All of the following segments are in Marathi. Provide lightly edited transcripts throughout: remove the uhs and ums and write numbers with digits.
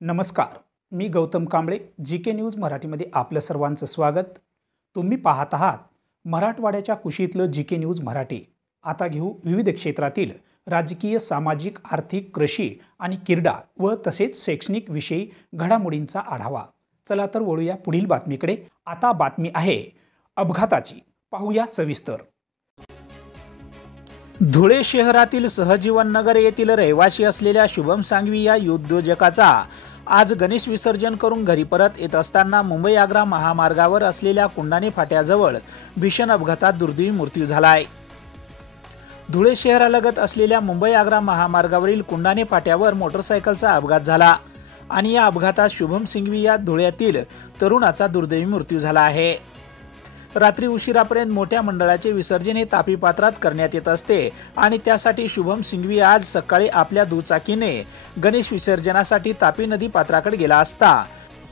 नमस्कार, मी गौतम कांबळे जीके न्यूज मराठीमध्ये आपलं सर्वांचं स्वागत। तुम्ही पाहत आहात मराठवाड्याच्या कुशीतलं जीके न्यूज मराठी। आता घेऊ विविध क्षेत्रातील राजकीय, सामाजिक, आर्थिक, कृषी आणि क्रीडा व तसेच शैक्षणिक विषयी घडामोडींचा आढावा। चला तर वळूया पुढील बातमीकडे। आता बातमी आहे अपघाताची, पाहूया सविस्तर। धुळे शहरातील सहजीवन नगर येथील रहिवासी असलेल्या शुभम सांघवी या उद्योजकाचा आज गणेश विसर्जन करून घरी परत येत असताना मुंबई आग्रा महामार्गावर असलेल्या कुंडाणे फाट्याजवळ भीषण अपघातात दुर्दैवी मृत्यू झालाय। धुळे शहरालगत असलेल्या मुंबई आग्रा महामार्गावरील कुंडाणे फाट्यावर मोटरसायकलचा अपघात झाला आणि या अपघातात शुभम सिंघवी या धुळ्यातील तरुणाचा दुर्दैवी मृत्यू झाला आहे। रात्री उशिरापर्यंत मोठ्या मंडळाचे विसर्जन हे तापी पात्रात करण्यात येत असते आणि त्यासाठी शुभम सिंघवी आज सकाळी आपल्या दुचाकीने गणेश विसर्जनासाठी तापी नदी पात्राकडे गेला असता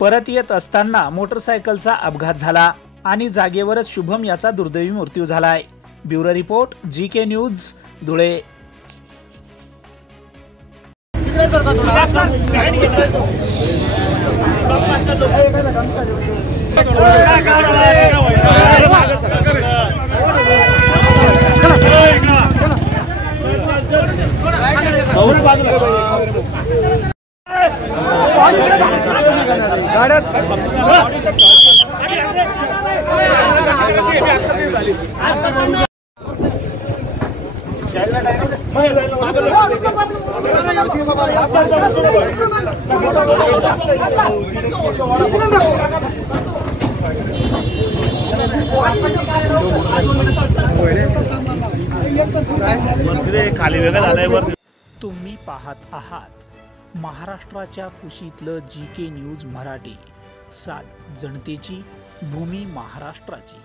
परत येत असताना मोटरसायकलचा अपघात झाला आणि जागेवरच शुभम याचा दुर्दैवी मृत्यू झालाय। Bureau report, GK news, Dhule. तुम्ही पाहत आहात महाराष्ट्राच्या कुशीतलं जीके न्यूज मराठी। सात जनतेची, भूमी महाराष्ट्राची।